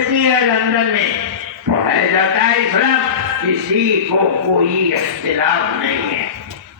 University ہے London میں پڑھایا جاتا ہے اسلام، کسی کو کوئی اختلاف نہیں ہے،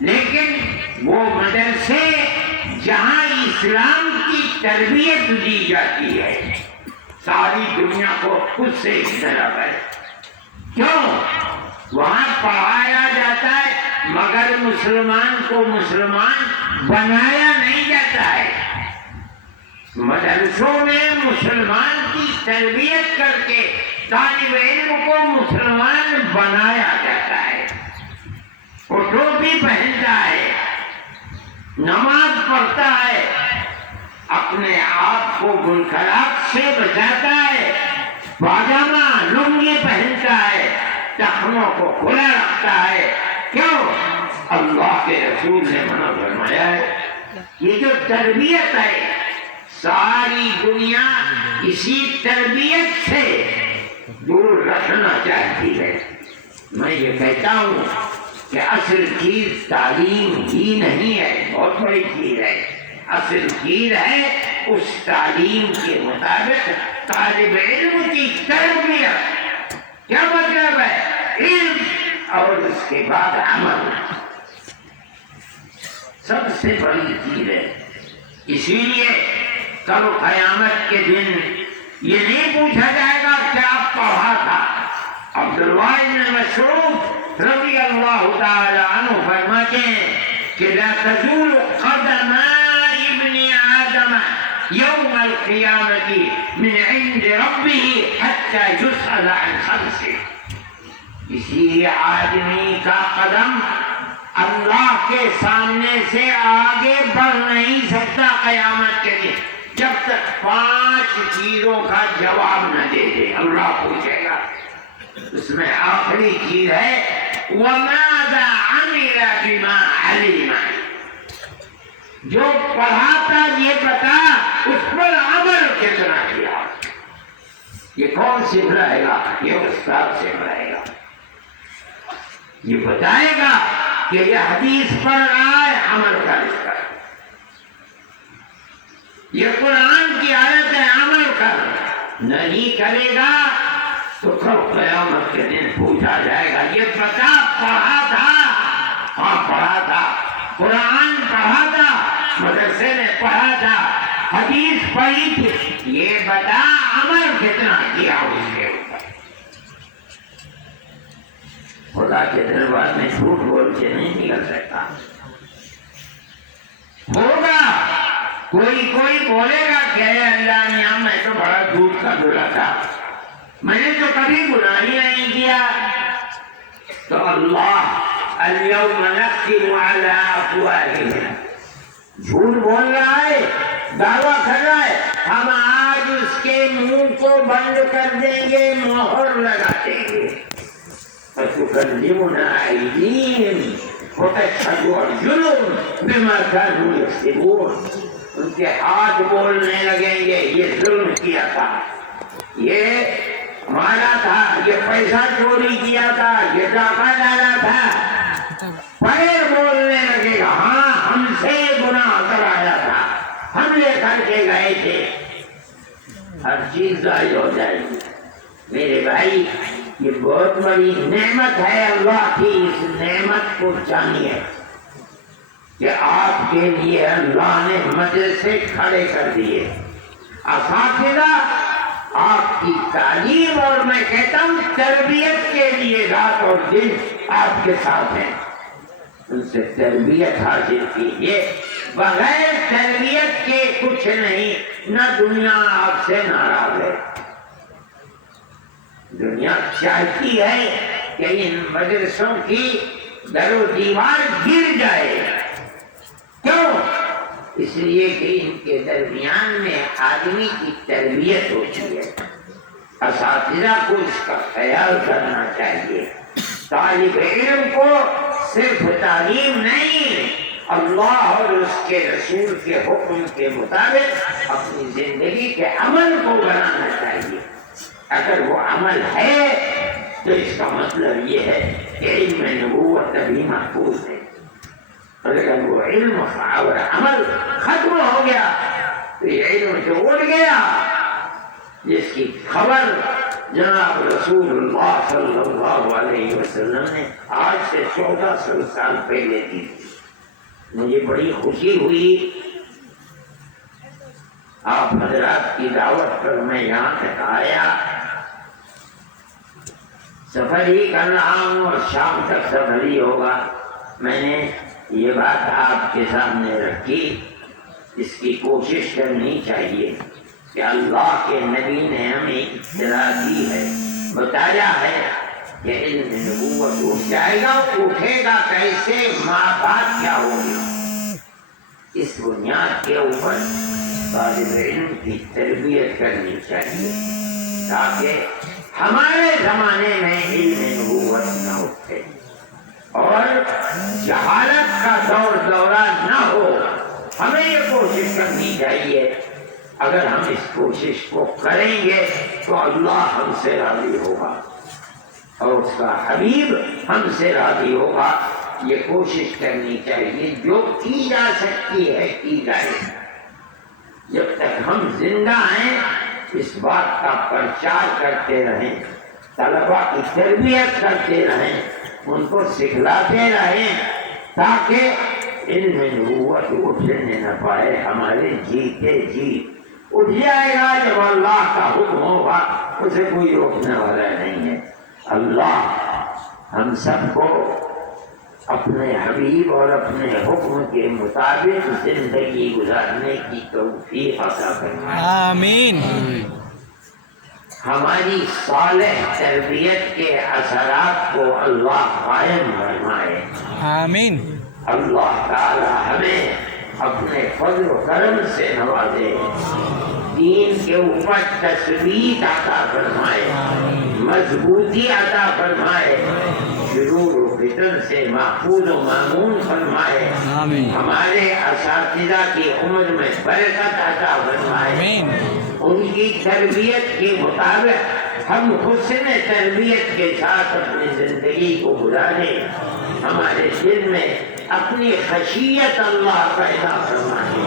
لیکن وہ مدرسے جہاں اسلام کی تربیت دی جاتی ہے ساری دنیا کو خود سے اختلاف ہے، کیوں؟ وہاں پڑھایا جاتا ہے مگر مسلمان کو مسلمان بنایا نہیں جاتا ہے، مدرسوں میں مسلمان کی تربیت کر کے طالب علم کو مسلمان بنایا جاتا ہے، وہ ٹوپی پہنتا ہے، نماز پڑھتا ہے، اپنے آپ کو منکرات سے بچاتا ہے، پاجامہ لنگی پہنتا ہے، ٹخنوں کو کھلا رکھتا ہے، کیوں؟ اللہ کے رسول نے منع فرمایا ہے۔ یہ جو تربیت ہے ساری دنیا اسی تربیت سے دور رکھنا چاہتی ہے۔ میں یہ کہتا ہوں کہ اصل چیز تعلیم ہی نہیں ہے، بہت بڑی چیز ہے، اصل چیز ہے اس تعلیم کے مطابق طالب علم کی تربیت۔ کیا مطلب ہے؟ علم اور اس کے بعد عمل سب سے بڑی چیز ہے۔ اسی لیے کل قیامت کے دن یہ نہیں پوچھا جائے گا کیا پڑھا تھا۔ عبداللہ بن مسعود رضی اللہ تعالی عنہ فرماتے ہیں کہ لا تزول قدم ابن آدم یوم القیامت من عند ربه حتى يسأل عن خمس۔ کسی آدمی کا قدم اللہ کے سامنے سے آگے بڑھ نہیں سکتا قیامت کے دن جب تک 5 چیزوں کا جواب نہ دے دے۔ اللہ پوچھے گا، اس میں آخری چیز ہے وَمَاذَا عَمِلَ بِمَا عَلِمَ۔ جو پڑھا تھا یہ بتا اس پر عمل کتنا کیا۔ یہ کون سکھلائے گا؟ یہ استاد سکھلائے گا، یہ بتائے گا کہ یہ حدیث پڑھ رہا ہے، عمل کر اس کا، یہ قرآن کی عادت ہے، عمل کر، نہیں کرے گا تو کل قیامت کے دن پوچھا جائے گا یہ بتا پڑھا تھا؟ ہاں پڑھا تھا، قرآن پڑھا تھا، مدرسے میں پڑھا تھا، حدیث پڑھی تھی، یہ بتا عمل کتنا کیا اس کے اوپر۔ خدا کے دربار میں جھوٹ بول کے نہیں نکل سکتا۔ ہوگا کوئی بولے گا کہ اے اللہ میاں میں تو بڑا جھوٹ کا دھلا تھا، میں نے تو کبھی گناہ ہی نہیں کیا، تو اللہ اليوم نختم على افواههم، جھوٹ بول رہا ہے، دعویٰ کر رہا ہے، ہم آج اس کے منہ کو بند کر دیں گے، مہر لگا دیں گے، وَتُكَلِّمُنَا أَيْدِيهِمْ وَتَشْهَدُ أَرْجُلُهُمْ بِمَا كَانُوا يَكْسِبُونَ۔ ان کے ہاتھ بولنے لگیں گے یہ ظلم کیا تھا، یہ مارا تھا، یہ پیسہ چوری کیا تھا، یہ ڈاکہ ڈالا تھا، پیر بولنے لگے گا ہاں ہم سے گناہ کرایا تھا، ہم لے کر کے گئے تھے، ہر چیز ضائع ہو جائے گی۔ میرے بھائی یہ بہت بڑی نعمت ہے اللہ کی، اس نعمت کو جانیے کہ آپ کے لیے اللہ نے مدرسے کھڑے کر دیے، اساتذہ آپ کی تعلیم اور میں کہتا ہوں تربیت کے لیے رات اور دن آپ کے ساتھ ہیں، ان سے تربیت حاصل کیجیے، بغیر تربیت کے کچھ نہیں، نہ دنیا آپ سے ناراض ہے، دنیا چاہتی ہے کہ ان مدرسوں کی در و دیوار گر جائے، کیوں؟ اس لیے کہ ان کے درمیان میں آدمی کی تربیت ہوتی ہے، اساتذہ کو اس کا خیال کرنا چاہیے، طالب علم کو صرف تعلیم نہیں اللہ اور اس کے رسول کے حکم کے مطابق اپنی زندگی کے عمل کو بنانا چاہیے۔ اگر وہ عمل ہے تو اس کا مطلب یہ ہے کہ علم نبوت ابھی محفوظ ہے، اور اگر وہ علم اور عمل ختم ہو گیا تو یہ علم جو اڑ گیا خبر جناب رسول اللہ صلی اللہ علیہ وسلم نے آج سے 1400 سال پہلے دی تھی۔ مجھے بڑی خوشی ہوئی آپ حضرات کی دعوت پر میں یہاں تک آیا، سفر ہی کر رہا ہوں اور شام تک سفر ہی ہوگا۔ میں نے یہ بات آپ کے سامنے رکھی، اس کی کوشش کرنی چاہیے کہ اللہ کے نبی نے ہمیں اطلاع دی ہے، بتایا ہے کہ علم نبوت اٹھ جائے گا، اٹھے گا کیسے، ماں باپ کیا ہوگی، اس بنیاد کے اوپر طالب علم کی تربیت کرنی چاہیے تاکہ ہمارے زمانے میں علم نبوت نہ اٹھے اور جہالت کا دور دورہ نہ ہو۔ ہمیں یہ کوشش کرنی چاہیے، اگر ہم اس کوشش کو کریں گے تو اللہ ہم سے راضی ہوگا اور اس کا حبیب ہم سے راضی ہوگا۔ یہ کوشش کرنی چاہیے، جو کی جا سکتی ہے کی جائے۔ جب تک ہم زندہ ہیں اس بات کا پرچار کرتے رہیں، طلباء کی تربیت کرتے رہیں، ان کو سکھلاتے رہیں تاکہ علم نبوت اٹھنے نہ پائے۔ ہمارے جیتے جی اٹھ جائے گا جب اللہ کا حکم ہوگا، اسے کوئی روکنے والا نہیں ہے۔ اللہ ہم سب کو اپنے حبیب اور اپنے حکم کے مطابق زندگی گزارنے کی توفیق عطا فرمائے۔ آمین۔ ہماری صالح تربیت کے اثرات کو اللہ قائم فرمائے۔ آمین۔ اللہ تعالی ہمیں اپنے فضل و کرم سے نوازے، دین کے اوپر تثبیت عطا فرمائے، مضبوطی عطا فرمائے، شرور و فتن سے محفوظ و مامون فرمائے، ہمارے اساتذہ کی عمر میں برکت عطا فرمائے، ان کی تربیت کے مطابق ہم حسن تربیت کے ساتھ اپنی زندگی کو گزاریں، ہمارے دل میں اپنی خشیت اللہ پیدا فرمائے،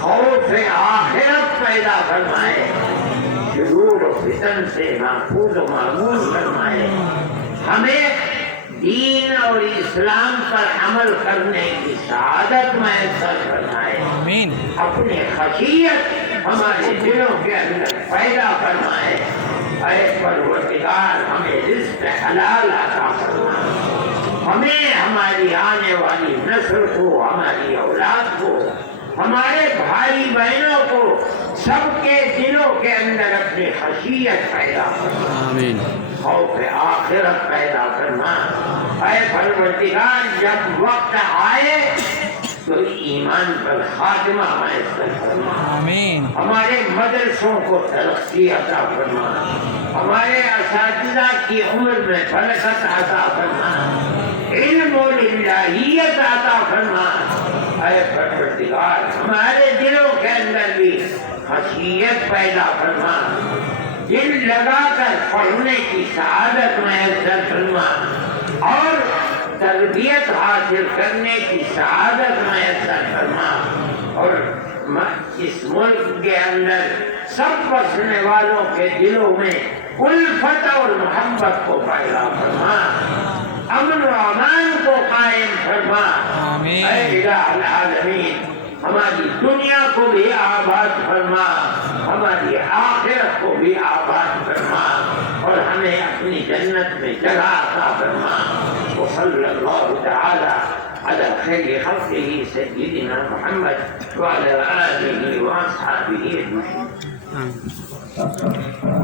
خوف آخرت پیدا فرمائے، شرور و فتن سے محفوظ و معمول فرمائے، ہمیں دین اور اسلام پر عمل کرنے کی سعادت میسر فرمائے، اپنی خشیت ہمارے دلوں کے اندر پیدا فرمائے۔ اے پروردگار ہمیں رزق حلال عطا فرمائے، ہمیں ہماری آنے والی نسل کو، ہماری اولاد کو، ہمارے بھائی بہنوں کو، سب کے دلوں کے اندر اپنی خشیت پیدا فرما، خوف آخرت پیدا فرما۔ اے پروردگار جب وقت آئے تو ایمان پر خاتمہ میسر فرما، ہمارے مدرسوں کو ترقی عطا فرما، ہمارے اساتذہ کی عمر میں برکت عطا فرما، علم و الہیت عطا فرما۔ اے پروردگار ہمارے دلوں کے اندر بھی خشیت پیدا فرما، دل لگا کر پڑھنے کی سعادت میسر فرما اور تربیت حاصل کرنے کی سعادت میسر فرما، اور اس ملک کے اندر سب بسنے والوں کے دلوں میں الفت اور محبت کو پیدا فرما، امن و امان کو قائم فرما۔ اے الہ العالمین ہماری دنیا کو بھی آباد فرما، ہماری آخرت کو بھی آباد فرما اور ہمیں اپنی جنت میں جگہ عطا فرما۔ وصلی اللہ تعالی علی خیر خلقہ سیدنا محمد وعلی آلہ واصحابہ اجمعین۔